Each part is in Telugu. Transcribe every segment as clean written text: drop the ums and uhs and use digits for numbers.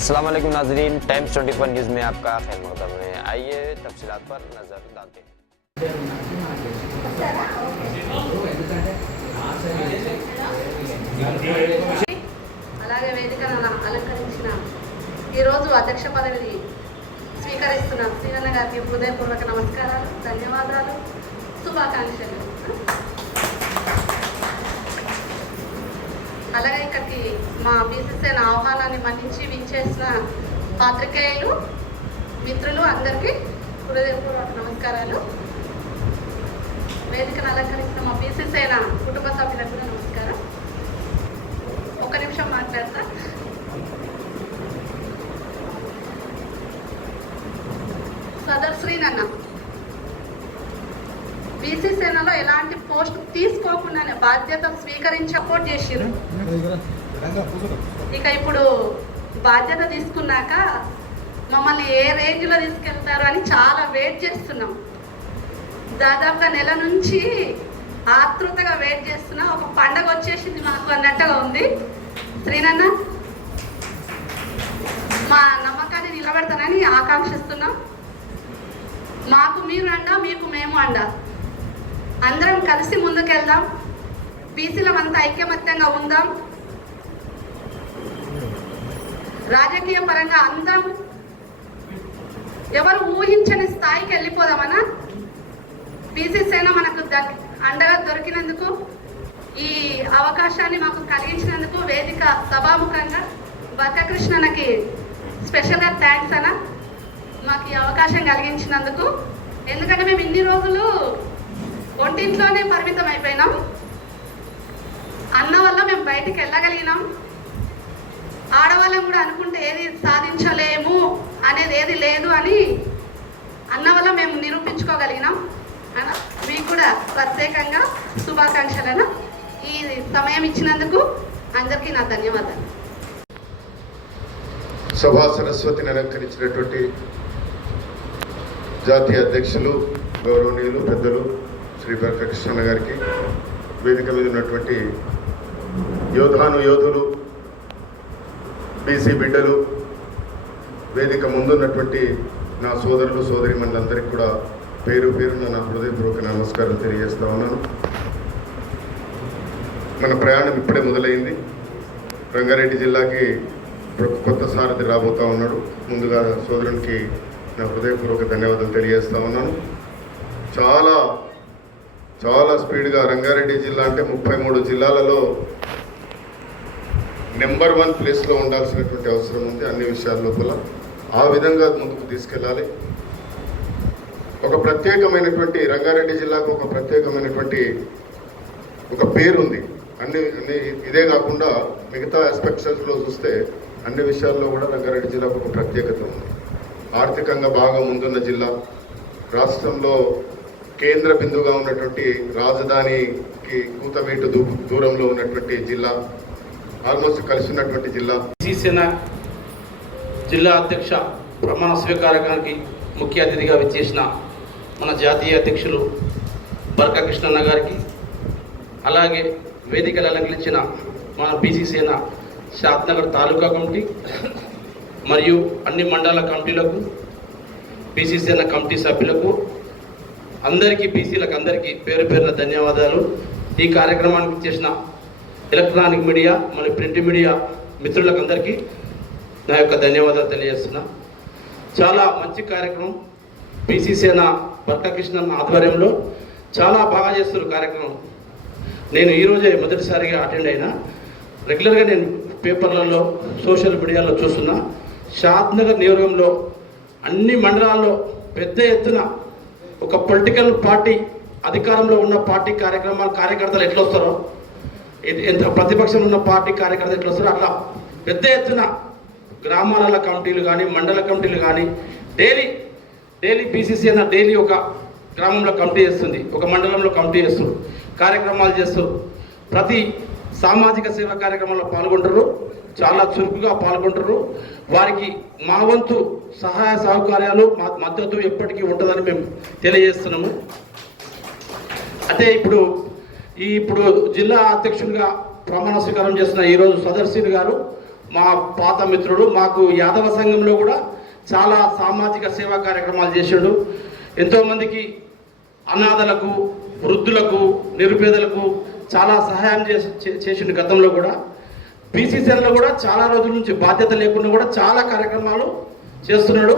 अस्सलाम वालेकुम नाज़रीन, टाइम्स 24 न्यूज़ में आपका खैर मक़दम है। आइए तफसीलात पर नज़र डालते हैं। అలాగే వేదికను అలంకరించిన ఈరోజు అధ్యక్ష పదవిని స్వీకరిస్తున్న శ్రీనన్న గారికి హృదయపూర్వక నమస్కారాలు, ధన్యవాదాలు, శుభాకాంక్షలు. అలాగే ఇక్కడికి మా బీసీసీ ఆహ్వానాన్ని మన్నించి విచ్చేసిన పాత్రికేయులు మిత్రులు అందరికీ హృదయపూర్వక నమస్కారాలు. వేదికను అలంకరిస్తున్న మా బీసీసీ కుటుంబ సభ్యులకు కూడా నమస్కారం. ఒక నిమిషం మాట్లాడతా. సదర్ శ్రీనన్న బీసీ సేనలో ఎలాంటి పోస్ట్ తీసుకోకుండానే బాధ్యత స్వీకరించి సపోర్ట్ చేసిరు. ఇక ఇప్పుడు బాధ్యత తీసుకున్నాక మమ్మల్ని ఏ రేంజ్లో తీసుకెళ్తారు అని చాలా వెయిట్ చేస్తున్నాం. దాదాపుగా నెల నుంచి ఆతృతగా వెయిట్ చేస్తున్నా. ఒక పండగ వచ్చేసింది మాకు అన్నట్టుగా ఉంది. శ్రీనన్న మా నమ్మకాన్ని నిలబెడతానని ఆకాంక్షిస్తున్నాం. మాకు మీరు అండా, మీకు మేము అండా. అందరం కలిసి ముందుకెళ్దాం. బీసీలమంతా ఐక్యమత్యంగా ఉందాం. రాజకీయ పరంగా అందరం ఎవరు ఊహించని స్థాయికి వెళ్ళిపోదామన్నా. బీసీ సేన మనకు అండగా దొరికినందుకు, ఈ అవకాశాన్ని మాకు కలిగించినందుకు వేదిక సభాముఖంగా బక్కకృష్ణకి స్పెషల్గా థ్యాంక్స్ అన్న, మాకు ఈ అవకాశం కలిగించినందుకు. ఎందుకంటే మేము ఇన్ని రోజులు ఒంటింట్లోనే పరిమితం అయిపోయినాం. అన్న వల్ల మేము బయటికి వెళ్ళగలిగినాం. ఆడవాళ్ళం కూడా అనుకుంటే ఏది సాధించలేము అనేది ఏది లేదు అని అన్న వల్ల మేము నిరూపించుకోగలిగినాం. మీకు కూడా ప్రత్యేకంగా శుభాకాంక్షలను. ఈ సమయం ఇచ్చినందుకు అందరికీ నా ధన్యవాదాలు. సభా సరస్వతిని అలంకరించినటువంటి జాతీయ అధ్యక్షులు గౌరవనీయులు పెద్దలు శ్రీ బక్కకృష్ణ గారికి, వేదిక మీద ఉన్నటువంటి యోధులు, బీసీ బిడ్డలు, వేదిక ముందున్నటువంటి నా సోదరులు సోదరిమణులందరికీ కూడా పేరు పేరున నా హృదయపూర్వక నమస్కారం తెలియజేస్తా ఉన్నాను. మన ప్రయాణం ఇప్పుడే మొదలైంది. రంగారెడ్డి జిల్లాకి కొత్త సారథి రాబోతూ ఉన్నాడు. ముందుగా సోదరునికి నా హృదయపూర్వక ధన్యవాదాలు తెలియజేస్తా ఉన్నాను. చాలా చాలా స్పీడ్గా రంగారెడ్డి జిల్లా అంటే 33 జిల్లాలలో నెంబర్ 1 ప్లేస్లో ఉండాల్సినటువంటి అవసరం ఉంది అన్ని విషయాల లోపల. ఆ విధంగా ముందుకు తీసుకెళ్ళాలి. ఒక ప్రత్యేకమైనటువంటి రంగారెడ్డి జిల్లాకు ఒక ప్రత్యేకమైనటువంటి ఒక పేరుంది. అన్ని ఇదే కాకుండా మిగతా ఆస్పెక్ట్స్లో చూస్తే అన్ని విషయాల్లో కూడా రంగారెడ్డి జిల్లాకు ఒక ప్రత్యేకత ఉంది. ఆర్థికంగా బాగా ముందున్న జిల్లా, రాష్ట్రంలో కేంద్ర బిందువుగా ఉన్నటువంటి రాజధానికి కూతమీటు దూరంలో ఉన్నటువంటి జిల్లా, ఆల్మోస్ట్ కలిసి ఉన్నటువంటి జిల్లా. బీసీసేన జిల్లా అధ్యక్ష ప్రమాణ స్వీకారానికి ముఖ్య అతిథిగా విచ్చేసిన మన జాతీయ అధ్యక్షులు బక్కకృష్ణ గారికి, అలాగే వేదికలు అలంకరించిన మన బీసీసేన షాద్నగర్ తాలూకా కమిటీ మరియు అన్ని మండల కమిటీలకు, బీసీసేన కమిటీ సభ్యులకు అందరికీ, బీసీలకు అందరికీ పేరు పేరున ధన్యవాదాలు. ఈ కార్యక్రమానికి చేసిన ఎలక్ట్రానిక్ మీడియా మరియు ప్రింట్ మీడియా మిత్రులకు అందరికీ నా యొక్క ధన్యవాదాలు తెలియజేస్తున్నా. చాలా మంచి కార్యక్రమం. బీసీసేన బక్కకృష్ణ ఆధ్వర్యంలో చాలా బాగా చేస్తున్నారు కార్యక్రమం. నేను ఈరోజే మొదటిసారిగా అటెండ్ అయినా. రెగ్యులర్గా నేను పేపర్లలో సోషల్ మీడియాలో చూస్తున్నా. షాద్నగర్ నియోజకవర్గంలో అన్ని మండలాల్లో పెద్ద ఎత్తున ఒక పొలిటికల్ పార్టీ అధికారంలో ఉన్న పార్టీ కార్యకర్తలు ఎట్లా వస్తారో, ఎంత ప్రతిపక్షంలో ఉన్న పార్టీ కార్యకర్తలు ఎట్లా వస్తారో అట్లా పెద్ద ఎత్తున గ్రామాల కమిటీలు కానీ మండల కమిటీలు కానీ డైలీ బీసీసీ అన్న డైలీ ఒక గ్రామంలో కమిటీ చేస్తుంది, ఒక మండలంలో కమిటీ చేస్తారు, కార్యక్రమాలు చేస్తారు. ప్రతి సామాజిక సేవా కార్యక్రమాల్లో పాల్గొంటారు, చాలా చురుకుగా పాల్గొంటారు. వారికి మా వంతు సహాయ సహకార్యాలు, మద్దతు ఎప్పటికీ ఉంటుందని మేము తెలియజేస్తున్నాము. అంటే ఇప్పుడు జిల్లా అధ్యక్షుడిగా ప్రమాణ స్వీకారం చేస్తున్న ఈరోజు సదర్శిని గారు మా పాత మిత్రుడు. మాకు యాదవ సంఘంలో కూడా చాలా సామాజిక సేవా కార్యక్రమాలు చేసాడు. ఎంతోమందికి అనాథలకు, వృద్ధులకు, నిరుపేదలకు చాలా సహాయం చేసిండు. గతంలో కూడా బీసీ సేనలో కూడా చాలా రోజుల నుంచి బాధ్యత లేకుండా కూడా చాలా కార్యక్రమాలు చేస్తున్నాడు.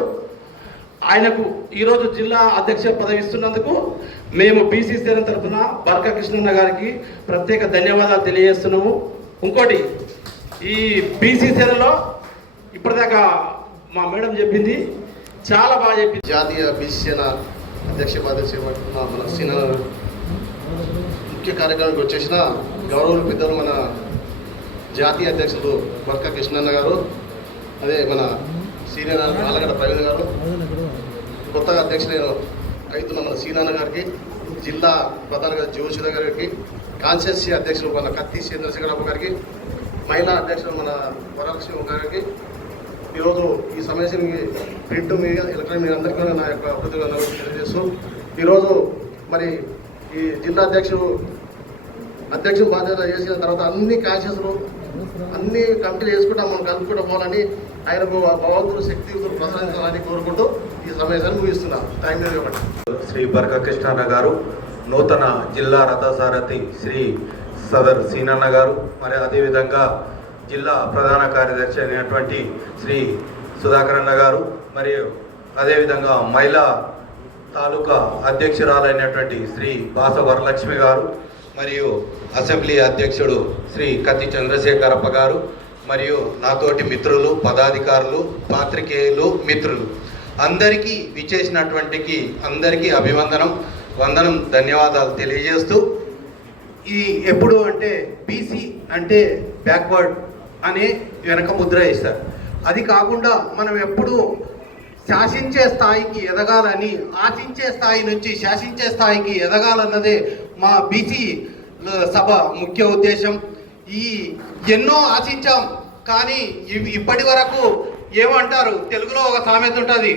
ఆయనకు ఈరోజు జిల్లా అధ్యక్ష పదవి ఇస్తున్నందుకు మేము బీసీ సేన తరఫున బర్కా కృష్ణన్న గారికి ప్రత్యేక ధన్యవాదాలు తెలియజేస్తున్నాము. ఇంకోటి, ఈ బీసీ సేనలో ఇప్పటిదాకా మా మేడం చెప్పింది చాలా బాగా చెప్పింది. జాతీయ బీసీ సేన అధ్యక్ష బాధ్యత చేపట్టిన మన సీనియర్ ముఖ్య కార్యక్రమానికి వచ్చేసిన గౌరవులు పెద్దలు మన జాతీయ అధ్యక్షులు బర్కా కృష్ణన్న గారు, అదే మన సీనియర్ ఆలగడ్డ ప్రవీణ్ గారు, కొత్తగా అధ్యక్షులు అవుతున్న మన సీనన్న గారికి, జిల్లా ప్రధాన జోషుల గారికి, కాన్స్టిట్యూన్సీ అధ్యక్షులు మన కత్తి చంద్రశేఖరరావు గారికి, మహిళా అధ్యక్షులు మన వరలక్ష్మి గారికి, ఈరోజు ఈ సమావేశానికి ప్రింట్ మీడియా, ఎలక్ట్రానిక్ మీడియా అందరికీ నా యొక్క అభివృద్ధిగా తెలియజేస్తూ, ఈరోజు మరి ఈ జిల్లా అధ్యక్షుడు బాధ్యత చేసిన తర్వాత అన్ని కాన్షియస్లు అన్ని కమిటీలు వేసుకుంటా మనం కలుపుకుంటూ పోవాలని ఆయనకు భగవంతుడు శక్తియుతులు ప్రసాదించాలని కోరుకుంటూ ఈ సమావేశాన్ని ముగిస్తున్నాం. Thank you very much. Shri Barka Krishnanna గారు, నూతన జిల్లా రథసారథి శ్రీ సదర్ సీనన్న గారు, మరి అదేవిధంగా జిల్లా ప్రధాన కార్యదర్శి అయినటువంటి శ్రీ సుధాకరన్న గారు, మరియు అదేవిధంగా మహిళా తాలూకా అధ్యక్షురాలైనటువంటి శ్రీ బాస వరలక్ష్మి గారు, మరియు అసెంబ్లీ అధ్యక్షుడు శ్రీ కత్తి చంద్రశేఖరప్ప గారు, మరియు నాతోటి మిత్రులు, పదాధికారులు, పాత్రికేయులు, మిత్రులు అందరికీ విచ్చేసినటువంటికి అందరికీ వందనం ధన్యవాదాలు తెలియజేస్తూ, ఈ ఎప్పుడు అంటే బీసీ అంటే బ్యాక్వర్డ్ అనే వెనక ముద్ర వేస్తారు. అది కాకుండా మనం ఎప్పుడు శాసించే స్థాయికి ఎదగాలని, ఆశించే స్థాయి నుంచి శాసించే స్థాయికి ఎదగాలన్నదే మా బీసీ సభ ముఖ్య ఉద్దేశం. ఎన్నో ఆశించాం, కానీ ఇప్పటి వరకు ఏమంటారు, తెలుగులో ఒక సామెత ఉంటుంది,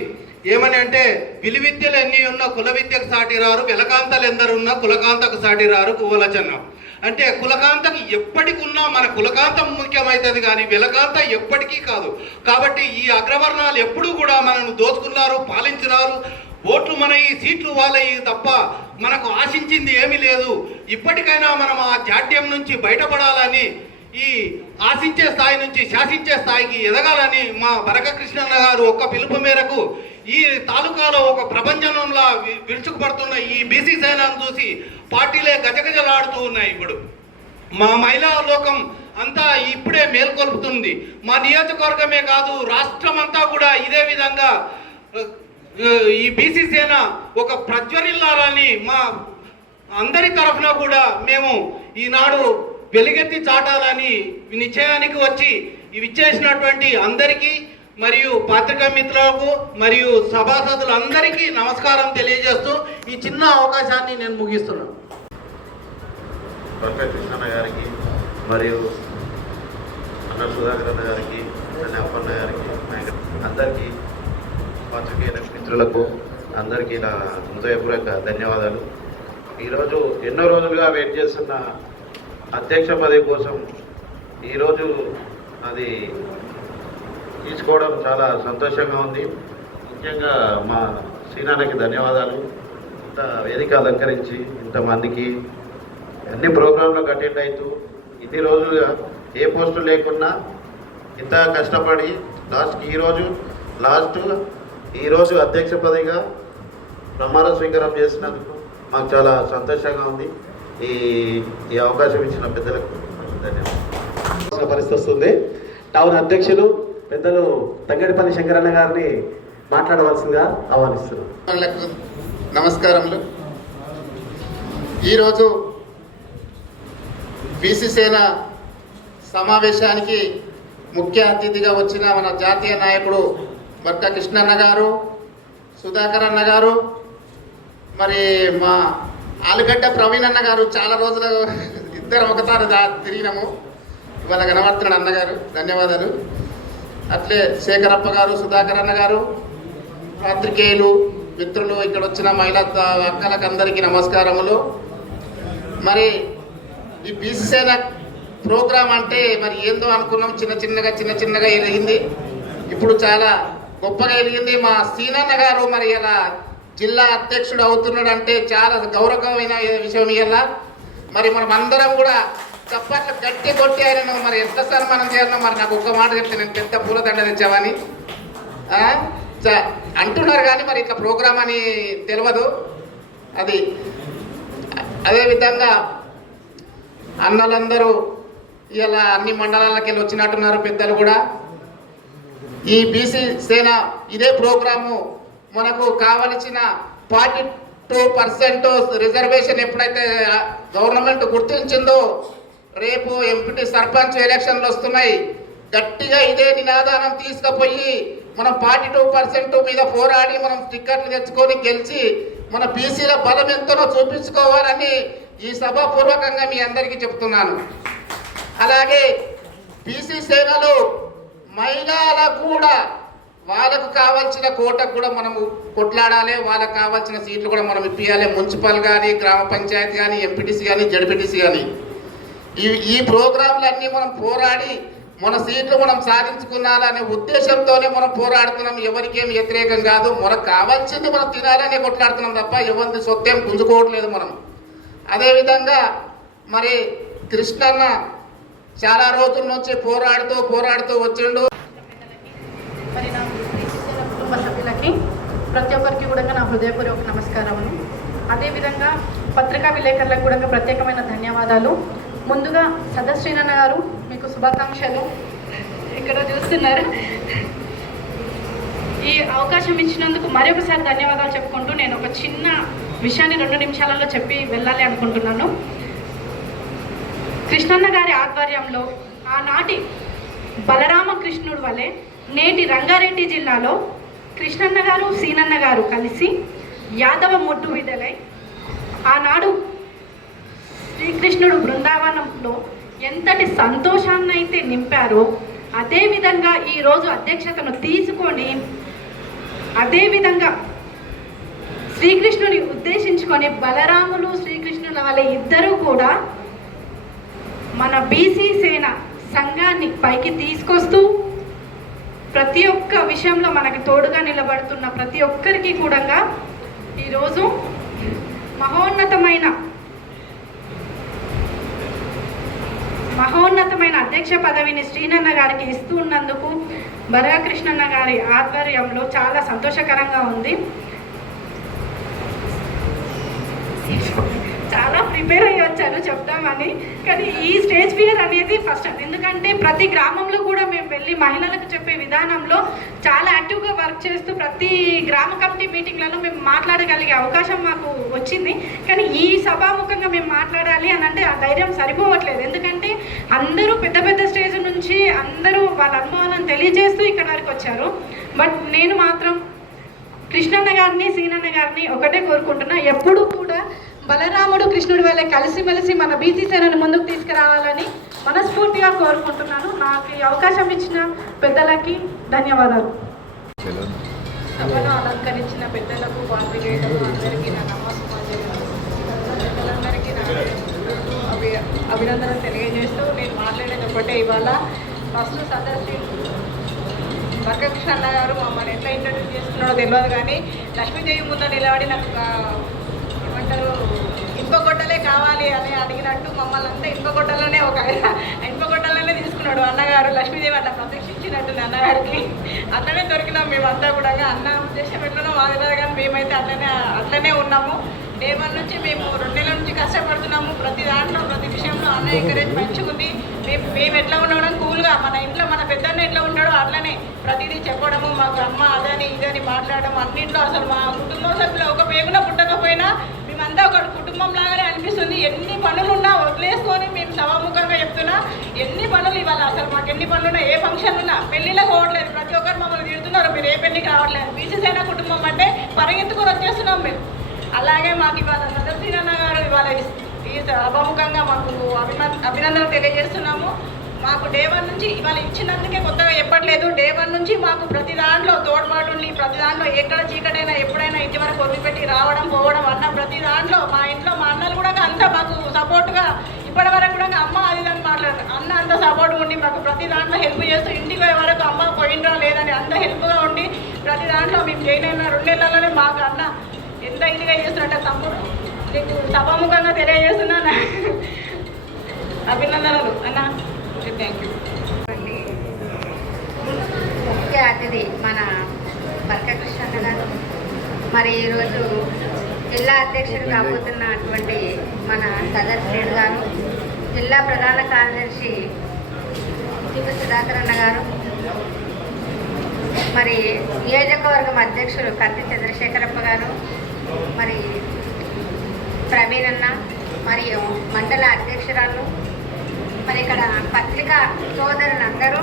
ఏమని అంటే విలువిద్యలు ఎన్ని ఉన్నా కుల విద్యకు సాటి రారు, వెలకాంతలు ఎందరున్నా కులకాంతకు సాటి రారు కువలచన్నం. అంటే కులకాంతకి ఎప్పటికి ఉన్నా మన కులకాంతం ముఖ్యమవుతుంది, కానీ వెలకాంత ఎప్పటికీ కాదు. కాబట్టి ఈ అగ్రవర్ణాలు ఎప్పుడూ కూడా మనను దోచుకున్నారు, పాలించినారు. ఓట్లు మన ఈ సీట్లు వాళ్ళవి తప్ప మనకు ఆశించింది ఏమీ లేదు. ఇప్పటికైనా మనం ఆ జాడ్యం నుంచి బయటపడాలని, ఈ ఆశించే స్థాయి నుంచి శాసించే స్థాయికి ఎదగాలని మా బర్కా కృష్ణన్న గారు ఒక్క పిలుపు మేరకు ఈ తాలూకాలో ఒక ప్రపంచంలా విరుచుకుపడుతున్న ఈ బీసీ సేనను చూసి పార్టీలే గజగజలాడుతూ ఉన్నాయి. ఇప్పుడు మా మహిళా లోకం అంతా ఇప్పుడే మేల్కొల్పుతుంది. మా నియోజకవర్గమే కాదు, రాష్ట్రం అంతా కూడా ఇదే విధంగా ఈ బీసీ సేన ఒక ప్రజ్వరిల్లాలని మా అందరి తరఫున కూడా మేము ఈనాడు వెలుగెత్తి చాటాలని నిశ్చయానికి వచ్చి ఇచ్చేసినటువంటి అందరికీ, మరియు పత్రికా మిత్రులకు, మరియు సభాసదులందరికీ నమస్కారం తెలియజేస్తూ ఈ చిన్న అవకాశాన్ని నేను ముగిస్తున్నాను. బర్కా కృష్ణన్న గారికి, మరియు అన్న సుధాకరన్న గారికి, అన్న అప్పన్న గారికి, అందరికీ పాత్రికేయుల మిత్రులకు అందరికీ నా హృదయపూర్వక ధన్యవాదాలు. ఈరోజు ఎన్నో రోజులుగా వెయిట్ చేస్తున్న అధ్యక్ష పదవి కోసం ఈరోజు అది తీసుకోవడం చాలా సంతోషంగా ఉంది. ముఖ్యంగా మా శ్రీనాన్నకి ధన్యవాదాలు. ఇంత వేదిక అలంకరించి ఇంతమందికి అన్ని ప్రోగ్రాంలకు అటెండ్ అవుతూ ఇన్ని రోజులుగా ఏ పోస్టు లేకున్నా ఇంత కష్టపడి ఈరోజు అధ్యక్ష పదవిగా ప్రమాణ స్వీకారం చేసినందుకు మాకు చాలా సంతోషంగా ఉంది. ఈ అవకాశం ఇచ్చిన పెద్దలకు ధన్యవాదాలు. పరిస్థితి వస్తుంది. టౌన్ అధ్యక్షులు పెద్దలు తంగడిపల్లి శంకరన్న గారిని మాట్లాడవలసిందిగా ఆహ్వానిస్తున్నాం. నమస్కారములు. ఈరోజు బీసీ సేన సమావేశానికి ముఖ్య అతిథిగా వచ్చిన మన జాతీయ నాయకుడు బర్కా కృష్ణన్న గారు, సుధాకర్ అన్న గారు, మరి మా ఆలుగడ్డ ప్రవీణ్ అన్న గారు, చాలా రోజులు ఇద్దరం ఒకసారి తిరిగినాము, ఇవాళ కనబడుతున్నాడు అన్నగారు, ధన్యవాదాలు. అట్లే శేఖరప్ప గారు, సుధాకర్ అన్న గారు, పాత్రికేయులు మిత్రులు, ఇక్కడ వచ్చిన మహిళా అక్కలకు అందరికీ నమస్కారములు. మరి ఈ బీసీ సేన ప్రోగ్రాం అంటే మరి ఏందో అనుకున్నాం, చిన్న చిన్నగా ఎదిగింది. ఇప్పుడు చాలా గొప్పగా ఎదిగింది. మా సీనన్న గారు మరి ఇలా జిల్లా అధ్యక్షుడు అవుతున్నాడు అంటే చాలా గౌరవమైన విషయం. ఇలా మరి మనం అందరం కూడా చప్పట్లు గట్టి కొట్టి ఆయనను మరి ఎంత సన్మానం చేయాలనో మరి నాకు ఒక్క మాట చెప్తే నేను పెద్ద పూలదండ తెచ్చామని అంటున్నారు, కానీ మరి ఇట్లా ప్రోగ్రామ్ అని తెలియదు. అది అదేవిధంగా అన్నలందరూ ఇలా అన్ని మండలాలకు వెళ్ళి వచ్చినట్టున్నారు, పెద్దలు కూడా. ఈ బీసీ సేన ఇదే ప్రోగ్రాము మనకు కావలసిన 42% రిజర్వేషన్ ఎప్పుడైతే గవర్నమెంట్ గుర్తించిందో, రేపు ఎంపీ సర్పంచ్ ఎలక్షన్లు వస్తున్నాయి, గట్టిగా ఇదే నినాదానం తీసుకుపోయి మనం 42% మీద పోరాడి మనం టికెట్లు తెచ్చుకొని గెలిచి మన బీసీల బలం ఎంతనో చూపించుకోవాలని ఈ సభాపూర్వకంగా మీ అందరికీ చెప్తున్నాను. అలాగే బీసీ సేనలు మహిళలకు కూడా వాళ్ళకు కావాల్సిన కోటకు కూడా మనము కొట్లాడాలి, వాళ్ళకు కావాల్సిన సీట్లు కూడా మనం ఇప్పించాలి. మున్సిపల్ కానీ, గ్రామ పంచాయతీ కానీ, ఎంపీటీసీ కానీ, జడ్పీటీసీ కానీ ఈ ప్రోగ్రాంలన్నీ మనం పోరాడి మన సీట్లు మనం సాధించుకున్నాలనే ఉద్దేశంతోనే మనం పోరాడుతున్నాం. ఎవరికేం వ్యతిరేకం కాదు, మనకు కావాల్సింది మనం తినాలనే కొట్లాడుతున్నాం తప్ప ఎవరిది సొత్తేం గుంజుకోవట్లేదు మనం. అదేవిధంగా మరి కృష్ణన్న చాలా రోజుల నుంచి పోరాడుతూ వచ్చిండు. మరి నా కుటుంబ సభ్యులకి ప్రతి ఒక్కరికి కూడా నా హృదయపూర్వక నమస్కారములు. అదేవిధంగా పత్రికా విలేకరులకు కూడా ప్రత్యేకమైన ధన్యవాదాలు. ముందుగా సదశ్రీనన్న గారు మీకు శుభాకాంక్షలు. ఇక్కడ చూస్తున్నారు. ఈ అవకాశం ఇచ్చినందుకు మరొకసారి ధన్యవాదాలు చెప్పుకుంటూ నేను ఒక చిన్న విషయాన్ని 2 నిమిషాలలో చెప్పి వెళ్ళాలి అనుకుంటున్నాను. కృష్ణన్న గారి ఆధ్వర్యంలో ఆనాటి బలరామకృష్ణుడు వలె నేటి రంగారెడ్డి జిల్లాలో కృష్ణన్న గారు, సీనన్న గారు కలిసి యాదవ మొట్టు విడలై ఆనాడు శ్రీకృష్ణుడు బృందావనంలో ఎంతటి సంతోషాన్ని అయితే నింపారో, అదేవిధంగా ఈరోజు అధ్యక్షతను తీసుకొని అదేవిధంగా శ్రీకృష్ణుని ఉద్దేశించుకొని బలరాములు శ్రీకృష్ణుల వల్ల ఇద్దరూ కూడా మన బీసీ సేన సంఘాన్ని పైకి తీసుకొస్తూ ప్రతి ఒక్క విషయంలో మనకి తోడుగా నిలబడుతున్న ప్రతి ఒక్కరికి కూడా ఈరోజు మహోన్నతమైన అధ్యక్ష పదవిని శ్రీనన్న గారికి ఇస్తూ ఉన్నందుకు బలకృష్ణన్న గారి ఆధ్వర్యంలో చాలా సంతోషకరంగా ఉంది. చాలా ప్రిపేర్ అయ్యి వచ్చాను చెప్తామని, కానీ ఈ స్టేజ్ ఫియర్ అనేది ఫస్ట్. ఎందుకంటే ప్రతి గ్రామంలో కూడా మేము వెళ్ళి మహిళలకు చెప్పే విధానంలో చాలా యాక్టివ్గా వర్క్ చేస్తూ ప్రతి గ్రామ కమిటీ మీటింగ్లలో మేము మాట్లాడగలిగే అవకాశం మాకు వచ్చింది. కానీ ఈ సభాముఖంగా మేము మాట్లాడాలి అని అంటే ఆ ధైర్యం సరిపోవట్లేదు. ఎందుకంటే అందరూ పెద్ద పెద్ద స్టేజ్ నుంచి అందరూ వాళ్ళ అనుభవాలను తెలియజేస్తూ ఇక్కడ వరకు వచ్చారు. బట్ నేను మాత్రం కృష్ణన్న గారిని, సీనన్న గారిని ఒకటే కోరుకుంటున్నా, ఎప్పుడూ కూడా బలరాముడు కృష్ణుడి వల్ల కలిసిమెలిసి మన బీసీ సేనను ముందుకు తీసుకురావాలని మనస్ఫూర్తిగా కోరుకుంటున్నాను. నాకు ఈ అవకాశం ఇచ్చిన పెద్దలకి ధన్యవాదాలు. సభను అలంకరించిన పెద్దలకు, పాత్రికేయులకు అందరికీ నా నమస్కారం. పెద్దలందరికీ నా అభినందనలు తెలియజేస్తూ నేను మాట్లాడేది ఒకటే. ఇవాళ ఫస్ట్ సదస్సు బలకృష్ణన్న గారు మమ్మల్ని ఎట్లా ఇంట్రడ్యూస్ చేస్తున్నాడో తెలియదు, కానీ లక్ష్మీదేవి ముందు నిలబడి నాకు ఏమంటారు ఇనుపగొట్టలే కావాలి అని అడిగినట్టు మమ్మల్ని అంతా ఇనుపగొట్టలోనే ఇనుపగొట్టలోనే తీసుకున్నాడు అన్నగారు. లక్ష్మీదేవి అట్లా ప్రత్యక్షించినట్టుంది అన్నగారికి. అట్లనే దొరికినాం మేమంతా కూడా. అన్న ఉద్దేశం ఎట్లనో వాదిలేదు, కానీ మేమైతే అట్లనే ఉన్నాము. డే 1 నుంచి మేము 2 నెలల నుంచి కష్టపడుతున్నాము. ప్రతి దాంట్లో ప్రతి విషయంలో అన్న ఎంకరేజ్ మంచిగుంది. మేము ఎట్లా ఉండడం కూల్గా మన ఇంట్లో మన పెద్దన్న ఎట్లా ఉన్నాడో అట్లనే ప్రతిదీ చెప్పడము, మాకు అమ్మ అదని ఇదని మాట్లాడడం, అన్నింట్లో అసలు మా కుటుంబ సభ్యులు ఒక పేగున పుట్టకపోయినా మేమంతా ఒక కుటుంబం లాగానే అనిపిస్తుంది. ఎన్ని పనులున్నా వదిలేసుకొని మేము సభాముఖంగా చెప్తున్నా, ఎన్ని పనులు ఇవాళ అసలు మాకు ఎన్ని పనులున్నా, ఏ ఫంక్షన్ ఉన్నా పెళ్లిళ్ళకి పోవట్లేదు. ప్రతి ఒక్కరు మమ్మల్ని తిడుతున్నారు, మీరు ఏ పెళ్లికి రావట్లేదు. బీసీ సేన కుటుంబం అంటే పరిగెత్తుకొని వచ్చేస్తున్నాం మేము. అలాగే మాకు ఇవాళ సదస్సీనన్న గారు ఇవాళ ఈ సభాముఖంగా మాకు అభినందనలు తెలియజేస్తున్నాము. మాకు డే 1 నుంచి ఇవాళ ఇచ్చినందుకే కొత్తగా చెప్పట్లేదు. డే 1 నుంచి మాకు ప్రతి దాంట్లో తోడ్పాటుని, ప్రతి దాంట్లో ఎక్కడ చీకటైనా ఎప్పుడైనా ఇంటి వరకు వదిలిపెట్టి రావడం పోవడం అన్న ప్రతి దాంట్లో మా ఇంట్లో మా అన్నలు కూడా అంతా మాకు సపోర్ట్గా ఇప్పటి వరకు కూడా అమ్మ అది అని మాట్లాడారు. సపోర్ట్ ఉండి మాకు ప్రతి దాంట్లో హెల్ప్ చేస్తూ ఇంటికి పోయే వరకు అమ్మ పోయినరా లేదని అంత హెల్ప్గా ఉండి ప్రతి దాంట్లో మేము జాయిన్ అయిన 2 నెలల్లోనే మాకు అన్న ఎంత ఇదిగా చేస్తున్నట్టే తమ్ముడు నీకు సభాముఖంగా తెలియజేస్తున్నాను అభినందనలు అన్న. Thank you. ముఖ్య అతిథి మన బర్కా కృష్ణన్న గారు, మరి ఈరోజు జిల్లా అధ్యక్షుడు కాబోతున్నటువంటి మన సదర్ శ్రీను గారు, జిల్లా ప్రధాన కార్యదర్శి శ్రీ సుధాకర్ అన్న గారు, మరి నియోజకవర్గం అధ్యక్షుడు కత్తి చంద్రశేఖరప్ప గారు, మరి ప్రవీణ్ అన్న, మరియు మండల అధ్యక్షురాలు, మరి ఇక్కడ పత్రికా సోదరులందరూ,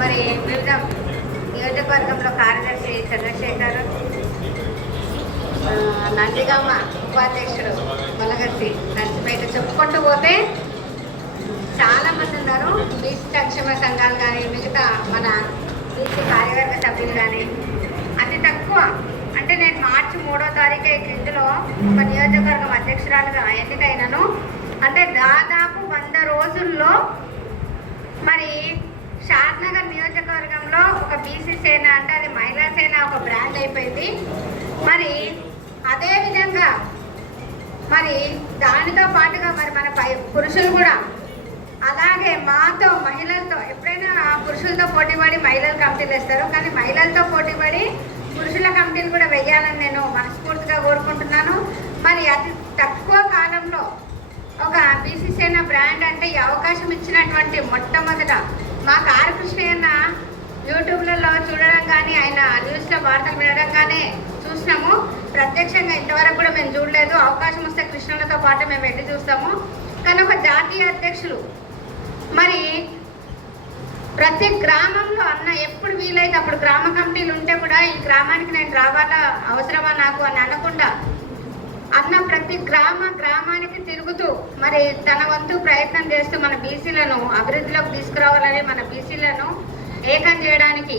మరి వివిధ నియోజకవర్గంలో కార్యదర్శి చంద్రశేఖర్, నందిగమ్మ ఉపాధ్యక్షుడు మలగర్తి నర్సిపేట, చెప్పుకుంటూ పోతే చాలామంది ఉన్నారు. బీసీ సంక్షేమ సంఘాలు కానీ మిగతా మన బీసీ కార్యవర్గ సభ్యులు కానీ అతి తక్కువ. అంటే నేను మార్చి 3వ తారీఖు ఇందులో ఒక నియోజకవర్గం అధ్యక్షురాలుగా ఎన్నికైనాను. అంటే దాదాపు 100 రోజుల్లో మరి షాద్నగర్ నియోజకవర్గంలో ఒక బీసీ సేన, అంటే అది మహిళా సేన ఒక బ్రాండ్ అయిపోయింది. మరి అదేవిధంగా మరి దానితో పాటుగా మరి మన పురుషులు కూడా అలాగే మాతో మహిళలతో, ఎప్పుడైనా పురుషులతో పోటీపడి మహిళలు కమిటీలు వేస్తారు, కానీ మహిళలతో పోటీపడి పురుషుల కమిటీలు కూడా వేయాలని నేను మనస్ఫూర్తిగా కోరుకుంటున్నాను. మరి అతి తక్కువ కాలంలో ఒక బీసీ సేన బ్రాండ్ అంటే ఈ అవకాశం ఇచ్చినటువంటి మొట్టమొదట మా కారు కృష్ణయ్యన్న యూట్యూబ్లలో చూడడం కానీ ఆయన న్యూస్లో వార్తలు వినడం కానీ చూసినాము. ప్రత్యక్షంగా ఇంతవరకు కూడా మేము చూడలేదు. అవకాశం వస్తే కృష్ణులతో పాటు మేము వెళ్ళి చూస్తాము. కానీ ఒక జాతీయ అధ్యక్షులు మరి ప్రతి గ్రామంలో అన్న ఎప్పుడు వీలైతే అప్పుడు గ్రామ కమిటీలు ఉంటే కూడా ఈ గ్రామానికి నేను రావాలా, అవసరమా నాకు అని అనకుండా అన్న ప్రతి గ్రామానికి తిరుగుతూ మరి తన వంతు ప్రయత్నం చేస్తూ మన బీసీలను అభివృద్ధిలోకి తీసుకురావాలని, మన బీసీలను ఏకం చేయడానికి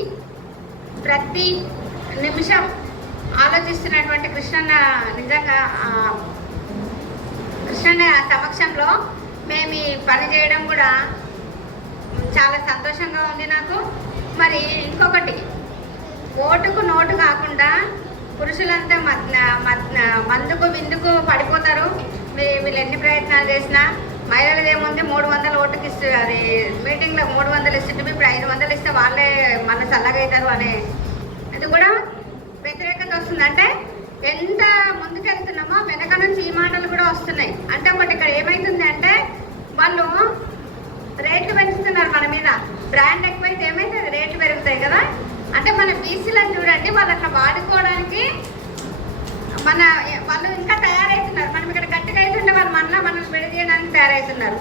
ప్రతి నిమిషం ఆలోచిస్తున్నటువంటి కృష్ణన్న, నిజంగా కృష్ణన్న సమక్షంలో మేము ఈ పని చేయడం కూడా చాలా సంతోషంగా ఉంది నాకు. మరి ఇంకొకటి, ఓటుకు నోటు కాకుండా పురుషులంతా మందుకు విందుకు పడిపోతారు. వీళ్ళు ఎన్ని ప్రయత్నాలు చేసినా మహిళలు ఏముంది 300 ఓటుకి ఇస్తే, అది మీటింగ్లో 300 ఇస్తుంటే ఇప్పుడు 500 ఇస్తే వాళ్ళే మన చల్లగవుతారు అనే ఇది కూడా వ్యతిరేకత వస్తుంది. అంటే ఎంత ముందుకెళ్తున్నామో వెనక నుంచి ఈ మాటలు కూడా వస్తున్నాయి. అంటే ఒకటి ఇక్కడ ఏమవుతుంది అంటే వాళ్ళు రేట్లు పెంచుతున్నారు మన మీద. బ్రాండ్ ఎక్కువైతే ఏమైతుంది, రేట్లు పెరుగుతాయి కదా. అంటే మన బీసీలను చూడండి, వాళ్ళు అట్లా వాడుకోవడానికి వాళ్ళు ఇంకా తయారవుతున్నారు. మనం ఇక్కడ గట్టిగా అవుతుంటే వాళ్ళు మనల్ని విడదీయడానికి తయారవుతున్నారు.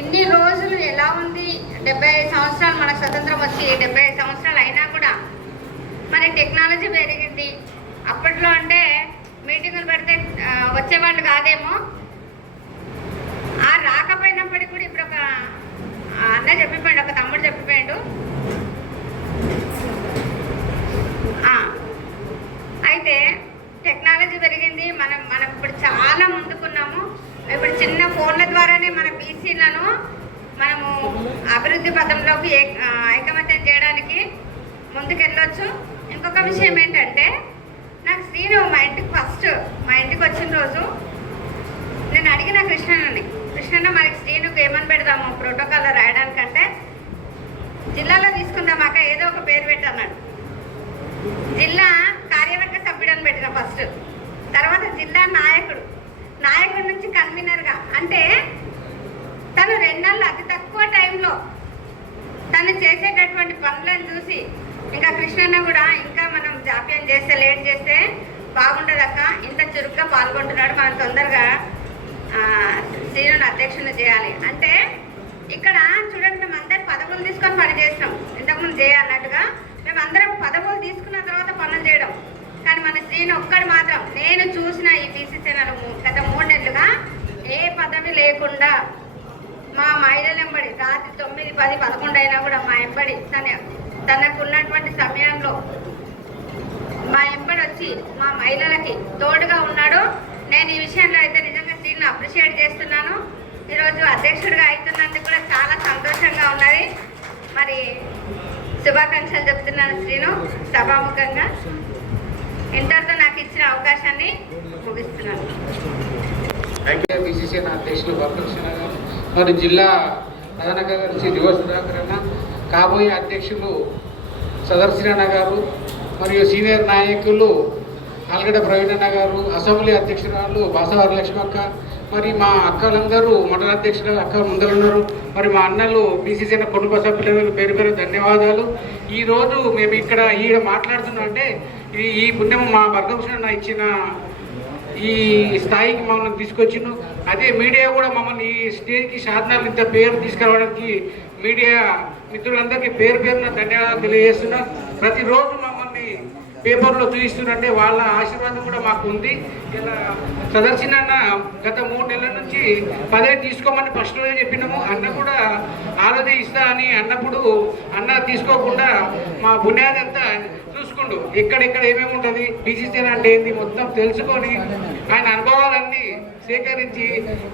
ఇన్ని రోజులు ఎలా ఉంది, 75 సంవత్సరాలు మనకు స్వతంత్రం వచ్చి 75 సంవత్సరాలు అయినా కూడా మరి టెక్నాలజీ పెరిగింది. అప్పట్లో అంటే మీటింగులు పెడితే వచ్చేవాళ్ళు కాదేమో, రాకపోయినప్పటికీ కూడా ఇప్పుడు ఒక అన్న చెప్పిపోయాడు, ఒక తమ్ముడు చెప్పిపోయాడు. అయితే టెక్నాలజీ పెరిగింది, మనం ఇప్పుడు చాలా ముందుకున్నాము. ఇప్పుడు చిన్న ఫోన్ల ద్వారానే మన బీసీలను మనము అభివృద్ధి పథంలోకి ఐకమత్యం చేయడానికి ముందుకెళ్ళొచ్చు. ఇంకొక విషయం ఏంటంటే, నాకు శ్రీను మా ఇంటికి వచ్చిన రోజు నేను అడిగిన కృష్ణన్న మరి శ్రీనుకు ఏమని పెడదాము ప్రోటోకాల్లో రాయడానికంటే, జిల్లాలో తీసుకుందాం అక్క, ఏదో ఒక పేరు పెట్టన్నాడు. జిల్లా కార్యవర్గ సభ్యుడని పెట్టిన ఫస్ట్, తర్వాత జిల్లా నాయకుడి నుంచి కన్వీనర్గా. అంటే తను 2 నెలలు అతి తక్కువ టైంలో తను చేసేటటువంటి పనులను చూసి ఇంకా కృష్ణన్న కూడా ఇంకా మనం జాప్యం చేస్తే, లేట్ చేస్తే బాగుండదక్క, ఇంత చురుగ్గా పాల్గొంటున్నాడు, మనం తొందరగా శ్రీను అధ్యక్షుని చేయాలి. అంటే ఇక్కడ చూడండి, మేము అందరు పదవులు తీసుకొని పని చేస్తాం. ఇంతకుముందు చేయాలన్నట్టుగా మేమందరం పదవులు తీసుకున్న తర్వాత పనులు చేయడం. కానీ మన శ్రీను ఒక్కడు మాత్రం, నేను చూసిన ఈ బీసీ సేనలు గత 3 నెలలుగా ఏ పదవి లేకుండా మా మహిళలు ఎంబడి రాత్రి 9, 10, 11 అయినా కూడా మా ఎంబడి తనకు ఉన్నటువంటి సమయంలో మా ఎంబడి వచ్చి మా మహిళలకి తోడుగా ఉన్నాడు. నేను ఈ విషయంలో అయితే నిజంగా శ్రీను అప్రిషియేట్ చేస్తున్నాను. ఈరోజు అధ్యక్షుడిగా అవుతున్నందుకు కూడా చాలా మరి శుభాకాంక్షలు చెప్తున్నాను శ్రీను సభాముఖంగా. ఇంతటితో నాకు ఇచ్చిన అవకాశాన్ని ముగిస్తున్నాను. బీసీసీ అధ్యక్షులు బర్కృష్ణ గారు, మరి జిల్లా ప్రధాన కార్యదర్శి దివ సుధాకర్ అన్న, కాబోయే అధ్యక్షులు సదర్శన గారు, మరియు సీనియర్ నాయకులు ఆల్గడ్డ ప్రవీణన్న గారు, అసెంబ్లీ అధ్యక్షురాలు బాసవారి లక్ష్మక్క, మరి మా అక్కలందరూ మండల అధ్యక్షులు అక్క ముందరు ఉన్నారు, మరి మా అన్నలు బీసీసీ కుటుంబ సభ్యులకు పేరు పేరు ధన్యవాదాలు. ఈరోజు మేము ఇక్కడ మాట్లాడుతున్నాం అంటే ఈ పుణ్యం మా బర్కృష్ణ ఇచ్చిన ఈ స్థాయికి మమ్మల్ని తీసుకొచ్చిండు. అదే మీడియా కూడా మమ్మల్ని ఈ స్టేజ్కి సాధనాలు ఇంత పేరు తీసుకురావడానికి మీడియా మిత్రులందరికీ పేరు పేరున ధన్యవాదాలు తెలియజేస్తున్నా. ప్రతిరోజు మమ్మల్ని పేపర్లో చూపిస్తున్నట్టే వాళ్ళ ఆశీర్వాదం కూడా మాకు ఉంది. ఇలా సదర్శన గత 3 నెలల నుంచి 10 తీసుకోమని ఫస్ట్ రోజే చెప్పినాము. అన్న కూడా ఆలోచన ఇస్తా అని అన్నప్పుడు అన్న తీసుకోకుండా మా బునియాది అంతా చూసుకుంటూ ఎక్కడెక్కడ ఏమేమి ఉంటుంది, బీసీసీ అంటే ఏంది మొత్తం తెలుసుకొని ఆయన అనుభవాలన్నీ సేకరించి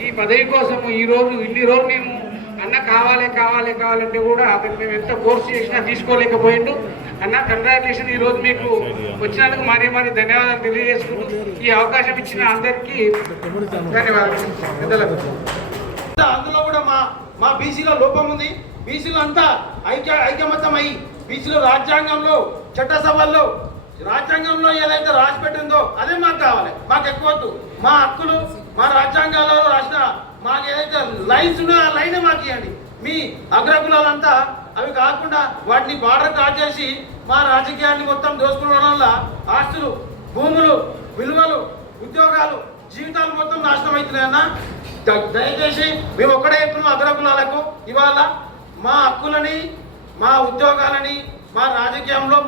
ఈ పదవి కోసం ఈరోజు ఇన్ని రోజులు మేము అన్న కావాలంటే కూడా అతను మేము ఎంత కోర్సు చేసినా తీసుకోలేకపోయిండు. అన్న కంగ్రాచులేషన్. ఈరోజు మీకు వచ్చినందుకు మరీ ధన్యవాదాలు తెలియజేసుకుంటూ ఈ అవకాశం ఇచ్చిన అందరికీ ధన్యవాదాలు. అందులో కూడా మా బీసీలో లోపం ఉంది. బీసీలో అంతా ఐకమత్యం అయ్యి బీసీలో రాజ్యాంగంలో చట్టసభల్లో రాజ్యాంగంలో ఏదైతే రాసి పెట్టిందో అదే మాకు కావాలి. మాకు ఎక్కువద్దు. మా హక్కులు మా రాజ్యాంగాల్లో రాసిన మాకు ఏదైతే లైన్స్ ఉన్నాయో ఆ లైనే మాకు ఇవ్వండి. మీ అగ్రకులాలంతా అవి కాకుండా వాటిని బార్డర్ కాచేసి మా రాజకీయాన్ని మొత్తం దోచుకోవడం వల్ల ఆస్తులు, భూములు, విలువలు, ఉద్యోగాలు, జీవితాలు మొత్తం నాశనం అవుతున్నాయన్న. దయచేసి మేము ఒక్కడే చెప్తున్నాం అగ్రకులాలకు, ఇవాళ మా హక్కులని, మా ఉద్యోగాలని, మా రాజకీయంలో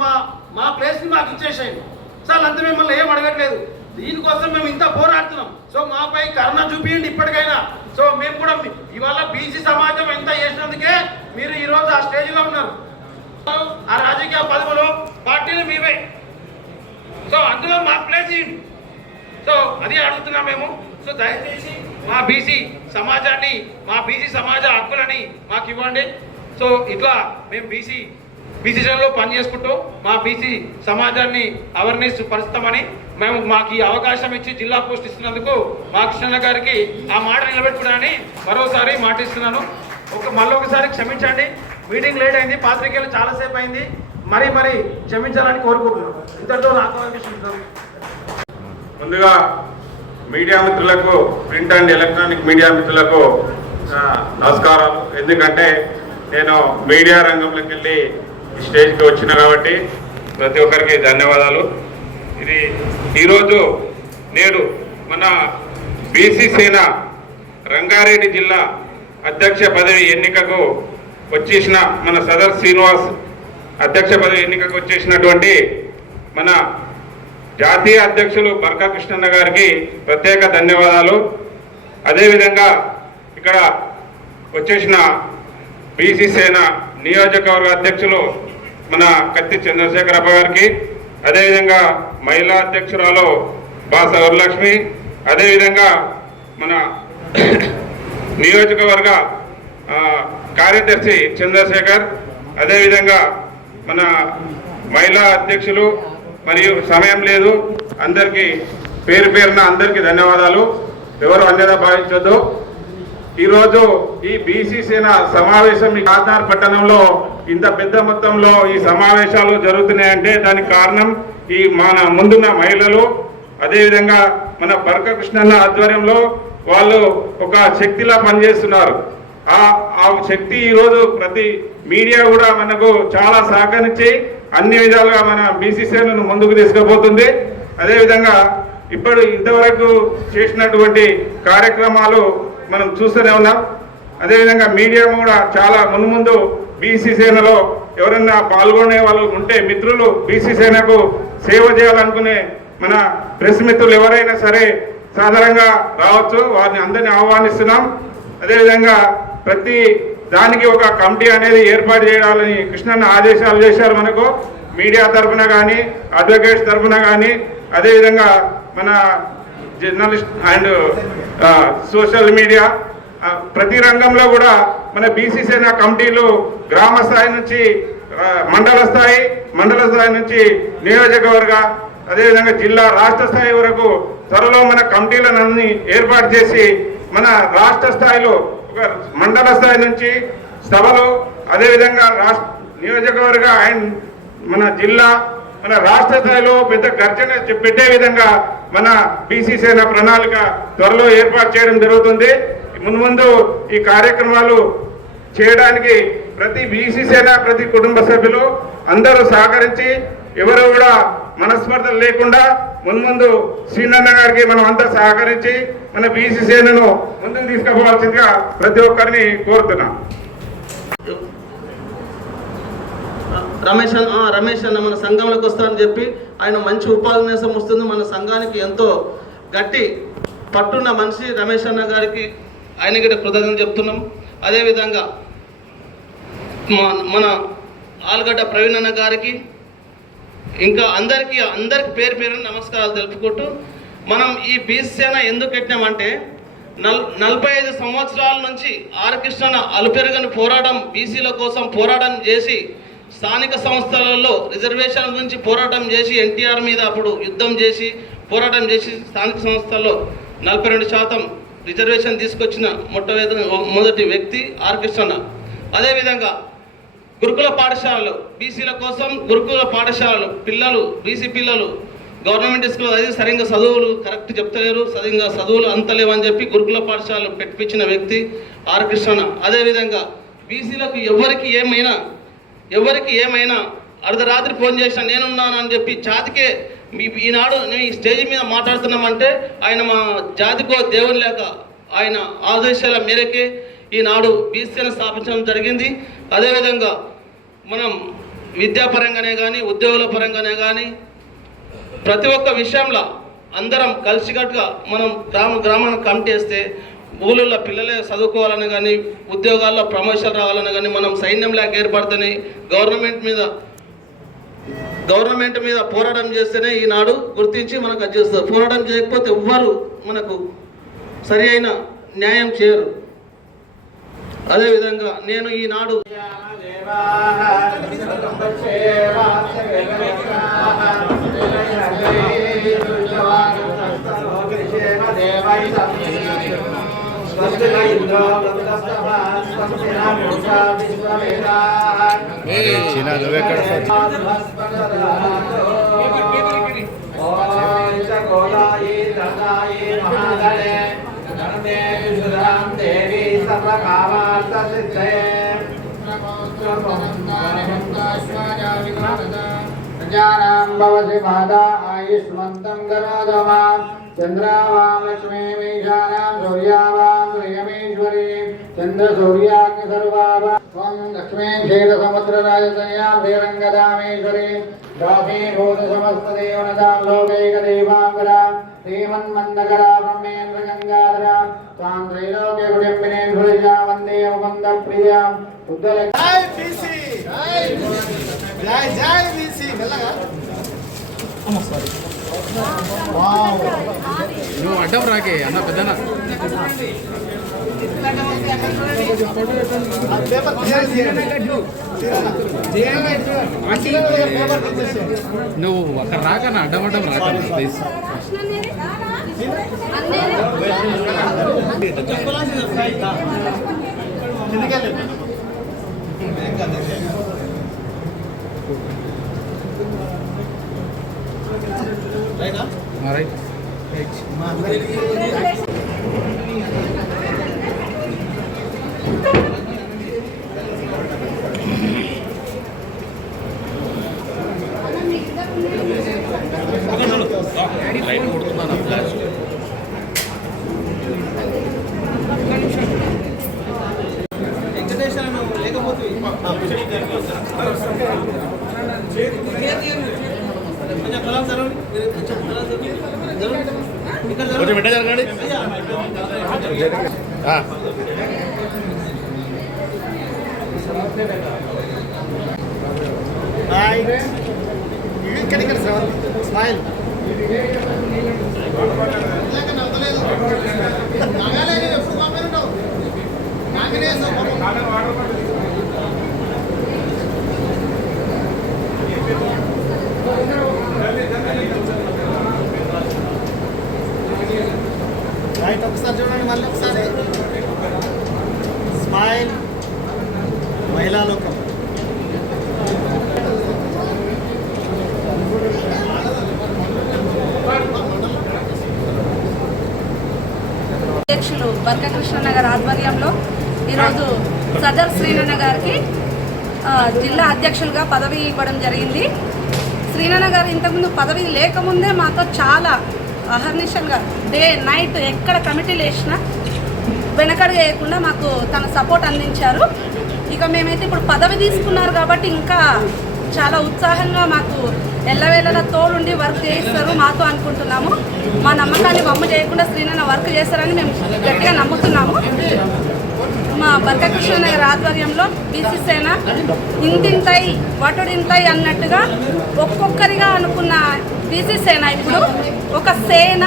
మా ప్లేస్ని మాకు ఇచ్చేసేయండి సార్. అంతా మిమ్మల్ని ఏం అడగట్లేదు. దీనికోసం మేము ఇంత పోరాడుతున్నాం. సో మాపై కరుణ చూపించండి ఇప్పటికైనా. సో మేము కూడా ఇవాళ బీసీ సమాజం ఎంత చేసినందుకే మీరు ఈరోజు ఆ స్టేజ్లో ఉన్నారు. ఆ రాజకీయ పదవులు పార్టీలు మీవే. సో అందులో మా ప్లేస్ ఇవ్వండి. సో అది అడుగుతున్నాం మేము. సో దయచేసి మా బీసీ సమాజాన్ని, మా బీసీ సమాజ హక్కులని మాకు ఇవ్వండి. సో ఇట్లా మేము బీసీసీలో పనిచేసుకుంటూ మా బీసీ సమాజాన్ని అవేర్నెస్ పరుస్తామని మాకు ఈ అవకాశం ఇచ్చి జిల్లా పోస్ట్ ఇస్తున్నందుకు మా కృష్ణ గారికి ఆ మాట నిలబెట్టుకోవడాన్ని మరోసారి మాటిస్తున్నాను. మళ్ళీ ఒకసారి క్షమించండి. మీటింగ్ లేట్ అయింది, పాత్రికేయులు చాలాసేపు అయింది. మరీ క్షమించాలని కోరుకుంటున్నాను. ఇంతటితో నాకు ముందుగా మీడియా మిత్రులకు, ప్రింట్ అండ్ ఎలక్ట్రానిక్ మీడియా మిత్రులకు నమస్కారాలు. ఎందుకంటే నేను మీడియా రంగంలోకి వెళ్ళి స్టేజ్కి వచ్చిన కాబట్టి ప్రతి ఒక్కరికి ధన్యవాదాలు. ఈరోజు నేడు మన బీసీ సేన రంగారెడ్డి జిల్లా అధ్యక్ష పదవి ఎన్నికకు వచ్చేసిన మన సదర్ శ్రీనివాస్ అధ్యక్ష పదవి ఎన్నికకు వచ్చేసినటువంటి మన జాతీయ అధ్యక్షులు బర్కా కృష్ణన్న గారికి ప్రత్యేక ధన్యవాదాలు. అదేవిధంగా ఇక్కడ వచ్చేసిన బీసీ సేన నియోజకవర్గ అధ్యక్షులు మన కత్తి చంద్రశేఖరప్ప గారికి, అదేవిధంగా మహిళా అధ్యక్షురాలు బాస వరలక్ష్మి, అదేవిధంగా మన నియోజకవర్గ కార్యదర్శి చంద్రశేఖర్, అదేవిధంగా మన మహిళా అధ్యక్షులు, మరియు సమయం లేదు అందరికీ పేరు పేరున అందరికీ ధన్యవాదాలు. ఎవరు అన్యదా భావించొద్దు. ఈరోజు ఈ బీసీ సేన సమావేశం కాకినాడ పట్టణంలో ఇంత పెద్ద మొత్తంలో ఈ సమావేశాలు జరుగుతున్నాయంటే దానికి కారణం ఈ మన ముందున్న మహిళలు, అదేవిధంగా మన బర్కా కృష్ణన్న ఆధ్వర్యంలో వాళ్ళు ఒక శక్తిలా పనిచేస్తున్నారు. ఆ శక్తి ఈరోజు ప్రతి మీడియా కూడా మనకు చాలా సహకరించి అన్ని విధాలుగా మన బీసీ సేనను ముందుకు తీసుకుపోతుంది. అదేవిధంగా ఇంతవరకు చేసినటువంటి కార్యక్రమాలు మనం చూస్తూనే ఉన్నాం. అదేవిధంగా మీడియా కూడా చాలా మున్ముందు బీసీ సేనలో ఎవరన్నా పాల్గొనే వాళ్ళు ఉంటే మిత్రులు బీసీ సేనకు సేవ చేయాలనుకునే మన ప్రెస్ మిత్రులు ఎవరైనా సరే సాధారణంగా రావచ్చు, వారిని అందరినీ ఆహ్వానిస్తున్నాం. అదేవిధంగా ప్రతి దానికి ఒక కమిటీ అనేది ఏర్పాటు చేయాలని కృష్ణన్న ఆదేశాలు చేశారు మనకు, మీడియా తరఫున కానీ అడ్వకేట్స్ తరఫున కానీ, అదేవిధంగా మన జర్నలిస్ట్ అండ్ సోషల్ మీడియా, ప్రతి రంగంలో కూడా మన బీసీ సేన కమిటీలు గ్రామ స్థాయి నుంచి మండల స్థాయి నుంచి నియోజకవర్గ అదేవిధంగా జిల్లా రాష్ట్ర స్థాయి వరకు త్వరలో మన కమిటీలను ఏర్పాటు చేసి మన రాష్ట్ర స్థాయిలో ఒక మండల స్థాయి నుంచి సభలు అదేవిధంగా నియోజకవర్గ అండ్ మన జిల్లా మన రాష్ట్ర స్థాయిలో పెద్ద గర్జన పెట్టే విధంగా మన బీసీ సేన ప్రణాళిక త్వరలో ఏర్పాటు చేయడం జరుగుతుంది. మున్ముందు ఈ కార్యక్రమాలు చేయడానికి ప్రతి బీసీ సేన ప్రతి కుటుంబ సభ్యులు అందరూ సహకరించి ఎవరు కూడా మనస్పర్ధలు లేకుండా మున్ముందు శ్రీనన్న గారికి మనం అంతా సహకరించి మన బీసీ సేనను ముందుకు తీసుకుపోవాల్సిందిగా ప్రతి ఒక్కరిని కోరుతున్నాం. రమేష్ అన్న మన సంఘంలోకి వస్తారని చెప్పి ఆయన మంచి ఉపన్యాసం వస్తుంది. మన సంఘానికి ఎంతో గట్టి పట్టున్న మనిషి రమేష్ అన్న గారికి ఆయనకి కృతజ్ఞతలు చెప్తున్నాం. అదేవిధంగా మన ఆలుగడ్డ ప్రవీణ్ అన్న గారికి ఇంకా అందరికీ పేరు పేరు నమస్కారాలు తెలుపుకుంటూ మనం ఈ బీసీ సేన ఎందుకు పెట్టినామంటే 45 సంవత్సరాల నుంచి ఆర్ కృష్ణన్న అలుపెరుగని పోరాటం బీసీల కోసం పోరాటం చేసి స్థానిక సంస్థలలో రిజర్వేషన్ గురించి పోరాటం చేసి ఎన్టీఆర్ మీద అప్పుడు యుద్ధం చేసి పోరాటం చేసి స్థానిక సంస్థల్లో 42% రిజర్వేషన్ తీసుకొచ్చిన మొదటి వ్యక్తి ఆర్ కృష్ణన్న. అదేవిధంగా గురుకుల పాఠశాలలు బీసీల కోసం గురుకుల పాఠశాలలు బీసీ పిల్లలు గవర్నమెంట్ స్కూల్ అది సరిగ్గా చదువులు కరెక్ట్ చెప్తలేరు, సరిగ్గా చదువులు అంతలేవని చెప్పి గురుకుల పాఠశాలలు పెట్టించిన వ్యక్తి ఆర్ కృష్ణన్న. అదేవిధంగా బీసీలకు ఎవరికి ఏమైనా అర్ధరాత్రి ఫోన్ చేసినా నేనున్నాను అని చెప్పి జాతికే ఈనాడు ఈ స్టేజ్ మీద మాట్లాడుతున్నామంటే ఆయన మా జాతికో దేవుని లేక ఆయన ఆదేశాల మేరకే ఈనాడు బీసీని స్థాపించడం జరిగింది. అదేవిధంగా మనం విద్యాపరంగానే కానీ ఉద్యోగుల పరంగానే కానీ ప్రతి ఒక్క విషయంలో అందరం కలిసికట్టుగా మనం గ్రామాన్ని కమిటీ చేస్తే ఊళ్ళో పిల్లలే చదువుకోవాలని కానీ ఉద్యోగాల్లో ప్రమోషన్ రావాలని కానీ మనం సైన్యంలాగా ఏర్పడితేనే గవర్నమెంట్ మీద పోరాటం చేస్తేనే ఈనాడు గుర్తించి మనకు అది చేస్తారు. పోరాటం చేయకపోతే ఎవ్వరు మనకు సరి అయిన న్యాయం చేయరు. అదేవిధంగా నేను ఈనాడు भवति माता आयुष्मन्तं गरोदमान् चन्द्रावां लक्ष्मीमीशानां सूर्यावां श्रियमेश्वरी चन्द्रसूर्याग्नि सर्वाभा त्वं लक्ष्मीं क्षीरसमुद्रराजतनयां श्रीरङ्गदामेश्वरी दासीभूतसमस्तदेवनदां लोकैकदेवाङ्गरां श्रीमन्मन्दकरा ब्रह्मेन्द्रगङ्गाधरां त्वां त्रैलोक्यकुटुम्बिनीं सुरजां वन्दे मुकुन्दप्रियां जय बीसी నువ్వు అడ్డం రాకే అన్న పెద్దనా నువ్వు అక్కడ రాకన్నా అడ్డం రాక ప్లీజ్. Alright. కొంచెం బిడ్డ జరగండి. ఇక్కడ స్మైల్ ఎప్పుడు పంపేఉంటావు రైట్ ఒకసారి చూడండి, మళ్ళీ ఒకసారి స్మైల్. మహిళా లోకం. అధ్యక్షులు బర్కా కృష్ణన్న గారి ఆధ్వర్యంలో ఈరోజు సదర్ శ్రీనన్న గారికి జిల్లా అధ్యక్షులుగా పదవి ఇవ్వడం జరిగింది. శ్రీనన్న గారు ఇంతకుముందు పదవి లేకముందే మాతో చాలా అహర్నిశంగా డే నైట్ ఎక్కడ కమిటీలు వేసినా వెనకడుగు వేయకుండా మాకు తన సపోర్ట్ అందించారు. ఇక మేమైతే ఇప్పుడు పదవి తీసుకున్నారు కాబట్టి ఇంకా చాలా ఉత్సాహంగా మాకు ఎల్లవేళలా తోడుండి వర్క్ చేయిస్తారు మాతో అనుకుంటున్నాము. మా నమ్మకాన్ని వమ్ము చేయకుండా శ్రీనన్న వర్క్ చేస్తారని మేము గట్టిగా నమ్ముతున్నాము. మా బర్కా కృష్ణన్న గారి ఆధ్వర్యంలో బీసీ సేన ఇంతింతై వటుడింతై అన్నట్టుగా ఒక్కొక్కరిగా అనుకున్న బీసీ సేన ఇప్పుడు ఒక సేన,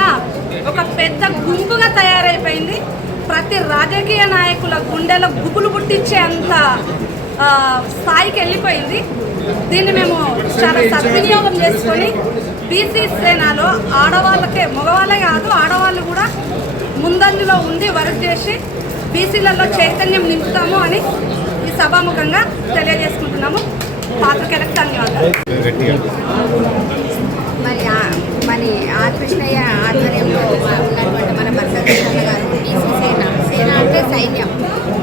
ఒక పెద్ద గుంపుగా తయారైపోయింది. ప్రతి రాజకీయ నాయకుల గుండెలో గుబులు పుట్టించే అంత స్థాయికి వెళ్ళిపోయింది. దీన్ని మేము చాలా సద్వినియోగం చేసుకొని బీసీ సేనలో ఆడవాళ్ళకే, మగవాళ్ళే కాదు ఆడవాళ్ళు కూడా ముందంజలో ఉండి వర్క్ చేసి బీసీలలో చైతన్యం నింపుతాము అని ఈ సభాముఖంగా తెలియజేసుకుంటున్నాము. పాత్రికేయులకు ధన్యవాదాలు. మరి కృష్ణయ్య ఆధ్వర్యంలో ఉన్నటువంటి మన బర్కా కృష్ణన్న గారు బీసీ సేన అంటే సైన్యం.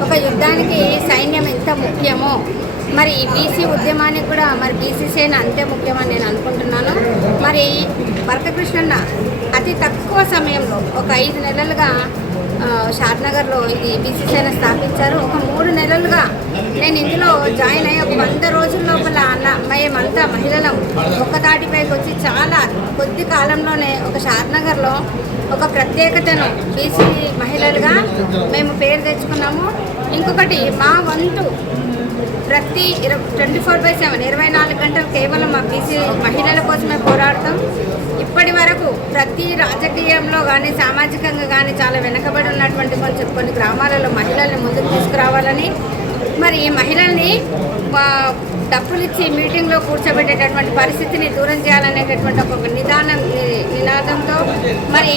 ఒక యుద్ధానికి సైన్యం ఎంత ముఖ్యమో మరి బీసీ ఉద్యమానికి కూడా మరి బీసీ సేన అంతే ముఖ్యమని నేను అనుకుంటున్నాను. మరి బర్కా కృష్ణన్న అతి తక్కువ సమయంలో ఒక 5 నెలలుగా షాద్నగర్లో ఇది బీసీ సేన స్థాపించారు. ఒక 3 నెలలుగా నేను ఇందులో జాయిన్ అయ్యి ఒక 100 రోజుల లోపల మేమంతా మహిళలం ఒక్కతాటిపైకి వచ్చి చాలా కొద్ది కాలంలోనే ఒక షాద్నగర్లో ఒక ప్రత్యేకతను బీసీ మహిళలుగా మేము పేరు తెచ్చుకున్నాము. ఇంకొకటి మా వంతు ప్రతి 24/7 24 గంటలు కేవలం మా బీసీ మహిళల కోసమే పోరాడతాం. ఇప్పటి వరకు ప్రతి రాజకీయంలో కానీ సామాజికంగా కానీ చాలా వెనకబడి ఉన్నటువంటి కొన్ని గ్రామాలలో మహిళల్ని ముందుకు తీసుకురావాలని, మరి ఈ మహిళల్ని డబ్బులు ఇచ్చి మీటింగ్లో కూర్చోబెట్టేటటువంటి పరిస్థితిని దూరం చేయాలనేటటువంటి ఒక నినాదంతో మరి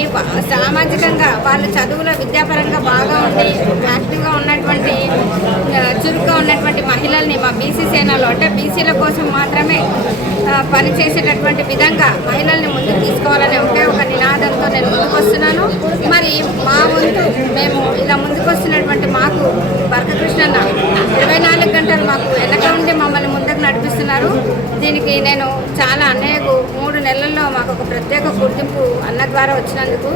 సామాజికంగా వాళ్ళు చదువులో విద్యాపరంగా బాగా ఉండి యాక్టివ్గా ఉన్నటువంటి చురుగ్గా ఉన్నటువంటి మహిళల్ని మా బీసీ సేనలో అంటే బీసీల కోసం మాత్రమే పనిచేసేటటువంటి విధంగా మహిళల్ని ముందుకు తీసుకోవాలనే ఒకే ఒక నినాదంతో నేను ముందుకు వస్తున్నాను. మరి మా వంతు మేము ఇలా ముందుకు వస్తున్నటువంటి మాకు బర్కా కృష్ణన్న 24 గంటలు మాకు వెనక ఉండి మమ్మల్ని ముందుకు నడిపిస్తున్నారు. దీనికి నేను చాలా అన్నయ్యకు 3 నెలల్లో మాకు ఒక ప్రత్యేక గుర్తింపు అన్న ద్వారా వచ్చినందుకు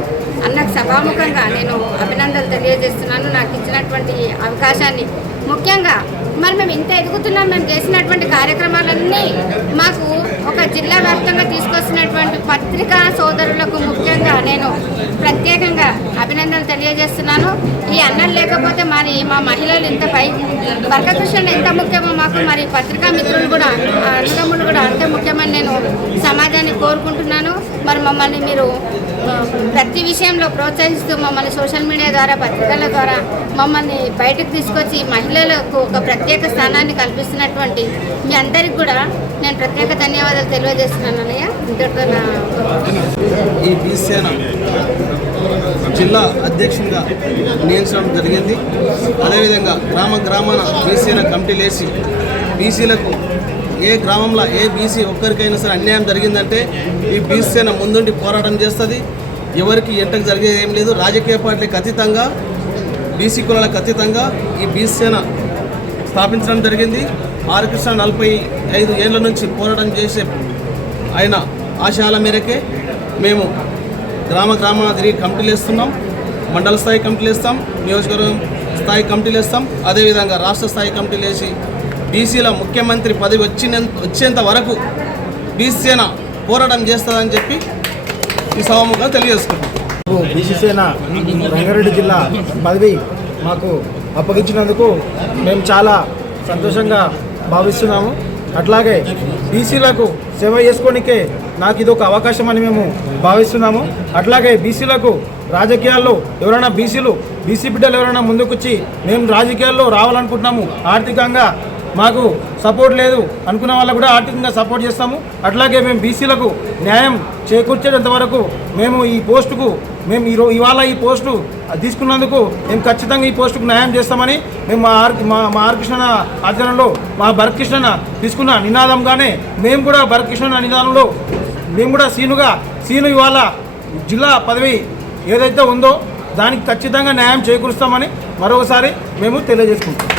అన్నకు సభాముఖంగా నేను అభినందనలు తెలియజేస్తున్నాను. నాకు ఇచ్చినటువంటి అవకాశాన్ని ముఖ్యంగా మరి మేము ఇంత ఎదుగుతున్నాం, మేము చేసినటువంటి కార్యక్రమాలన్నీ మాకు ఒక జిల్లా వ్యాప్తంగా తీసుకొచ్చినటువంటి పత్రికా సోదరులకు ముఖ్యంగా నేను ప్రత్యేకంగా అభినందనలు తెలియజేస్తున్నాను. ఈ అన్నలు లేకపోతే మరి మా మహిళలు ఇంత బర్కా కృష్ణన్న ఎంత ముఖ్యమో మాకు మరి పత్రికా మిత్రులు కూడా అన్నదమ్ములు కూడా అంతే ముఖ్యమని నేను సమాజాన్ని కోరుకుంటున్నాను. మరి మమ్మల్ని మీరు ప్రతి విషయంలో ప్రోత్సహిస్తూ మమ్మల్ని సోషల్ మీడియా ద్వారా పత్రికల ద్వారా మమ్మల్ని బయటకు తీసుకొచ్చి మహిళలకు ఒక ప్రత్యేక స్థానాన్ని కల్పిస్తున్నటువంటి మీ అందరికి కూడా నేను ప్రత్యేక ధన్యవాదాలు తెలియజేస్తున్నాను అన్నయ్య. ఇంతటితో ఈ బీసీ సేన జిల్లా అధ్యక్షునిగా నియమించడం జరిగింది. అదేవిధంగా గ్రామాన బీసీ సేన కమిటీలు వేసి బీసీలకు ఏ గ్రామంలో ఏ బీసీ ఒక్కరికైనా సరే అన్యాయం జరిగిందంటే ఈ బీసీ సేన ముందుండి పోరాటం చేస్తుంది. ఎవరికి ఎంటకు జరిగేది ఏం లేదు. రాజకీయ పార్టీలకు అతీతంగా బీసీ కులాలకు అతీతంగా ఈ బీసీ సేన స్థాపించడం జరిగింది. ఆర్ కృష్ణ 45 ఏళ్ల నుంచి పోరాటం చేసే ఆయన ఆశయాల మేరకే మేము గ్రామాన తిరిగి కమిటీలు వేస్తున్నాం. మండల స్థాయి కమిటీలు వేస్తాం, నియోజకవర్గం స్థాయి కమిటీలు వేస్తాం. అదేవిధంగా రాష్ట్ర స్థాయి కమిటీలు వేసి బీసీల ముఖ్యమంత్రి పదవి వచ్చేంత వరకు బీసీ సేన పోరాటం చేస్తుందని చెప్పి ఈ సభాముఖంగా తెలియజేసుకుంటాం. బీసీ సేన రంగారెడ్డి జిల్లా పదవి మాకు అప్పగించినందుకు మేము చాలా సంతోషంగా భావిస్తున్నాము. అట్లాగే బీసీలకు సేవ చేసుకోనికే నాకు ఇది ఒక అవకాశం అని మేము భావిస్తున్నాము. అట్లాగే బీసీలకు రాజకీయాల్లో ఎవరైనా బీసీ బిడ్డలు ఎవరైనా ముందుకొచ్చి మేము రాజకీయాల్లో రావాలనుకుంటున్నాము, ఆర్థికంగా మాకు సపోర్ట్ లేదు అనుకున్న వాళ్ళకు కూడా ఆర్థికంగా సపోర్ట్ చేస్తాము. అట్లాగే మేము బీసీలకు న్యాయం చేకూర్చేంత వరకు మేము ఈ పోస్టుకు ఇవాళ ఈ పోస్టు తీసుకున్నందుకు మేము ఖచ్చితంగా ఈ పోస్టుకు న్యాయం చేస్తామని మేము మా ఆర్ కృష్ణ ఆధ్వర్యంలో మా భరత్ కృష్ణ తీసుకున్న నినాదంగానే మేము కూడా భరత్ కృష్ణ నినాదంలో మేము కూడా సీను ఇవాళ జిల్లా పదవి ఏదైతే ఉందో దానికి ఖచ్చితంగా న్యాయం చేకూరుస్తామని మరొకసారి మేము తెలియజేసుకుంటాం.